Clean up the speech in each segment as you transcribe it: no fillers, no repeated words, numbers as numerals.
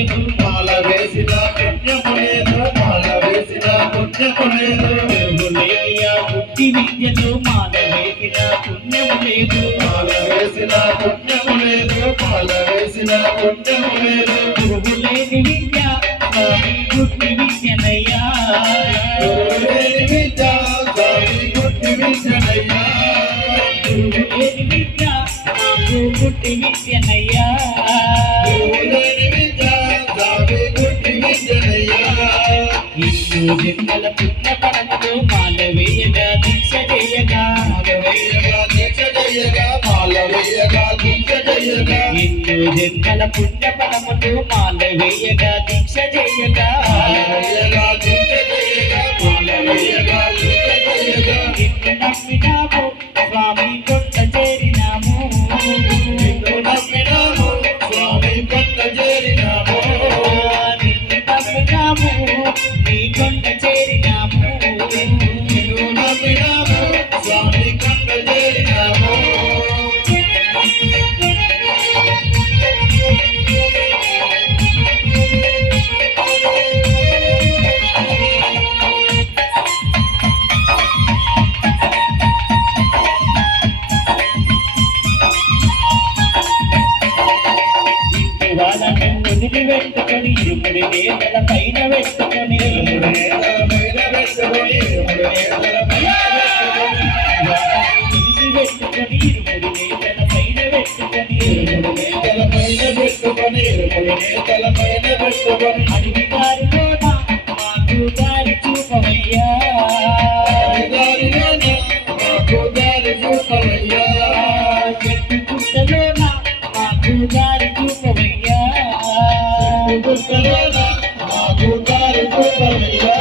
లేదు మాల వేసిన పుణ్యము లేదు మాల వేసిన పుణ్యము లేదు గురువులేనియా బుద్ధి విద్యలో మాల వేసిన పుణ్యము లేదు మాల వేసిన పుణ్యము లేదు మాల వేసిన పుణ్యము లేదు గురువులేని విద్య స్వామి బుద్ధి విద్యనయ్యా గురువులేని విద్య స్వామి బుద్ధి విద్యనయ్యా గురువులేని విద్య నాకు బుద్ధి విద్యనయ్యా గురువులేని విద్య స్వామి బుద్ధి విద్యనయ్యా ఇల్లు జన్మల పుణ్య పరములు మాల వేయగా దీక్ష చేయగా దీక్ష చేయగా మాల వేయగా దీక్ష చేయగా ఇల్లు జన్మల పుణ్య పరములు మాల వేయగా దీక్ష చేయగా దీక్ష చేయగా మాల వేయగా దీక్ష చేయగా నిన్ను నమ్మినాము స్వామి కొండ చేరినాము నిన్ను నమ్మినాము స్వామి కొండ చేరినాము నిన్ను నమ్మినాము నీ కొండ చేరినాము నిన్ను నమ్మినాము స్వామి కొండ చేరినాము వదిలి పెట్టుకొని ఇరుముడి నేతల పైన పెట్టుకొని వదిలి పెట్టుకొని ఇరుముడి నేతల పైన పెట్టుకొని అడిగి దారిలోన మాకు దారి చూపవయ్యా మాకు దారి చూపవయ్యా చెట్టు పుట్టలోన మాకు దారి చూపవయ్యా పుట్టలోన మాకు దారి చూపవయ్యా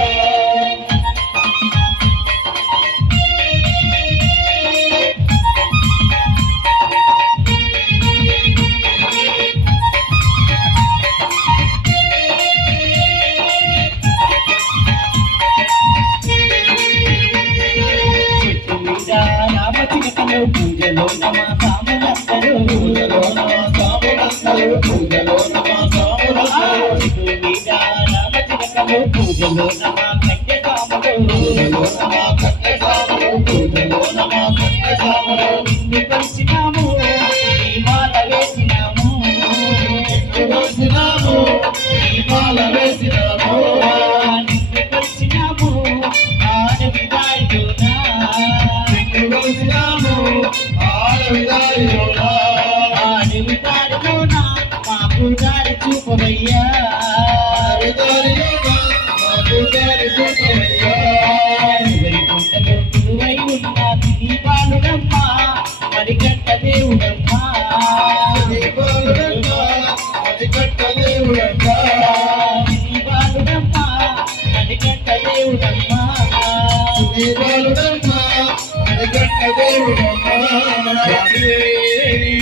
రామచిలకలు పూజలో నమ సాములందరూ పూజలో నమ సాములందరూ పూజలో నమ సాములందరూ రామచిలకలు పూజలో నమ కన్య సాములు పూజలో నమ కన్య సాములు పూజలో నమ కన్య సాములు నిన్ను కలిసినాము నీ మాల వేసినాము నిన్ను కలిసినాము నీ మాల వేసినాము నిన్ను కలిసినాము ఆడవి దారిలోనా మాకు దారి చూపవయ్యా ఎవరి గుండెలో గురువై ఉన్న దీపాలుడమ్మా మరిగట్ట దేవుడమ్మా దీపాలుడమ్మా మరిగట్ట దేవుడమ్మా దీపాలుడమ్మా మరిగట్ట దేవుడమ్మా దీపాలుడమ్మా మరిగట్ట దేవుడమ్మా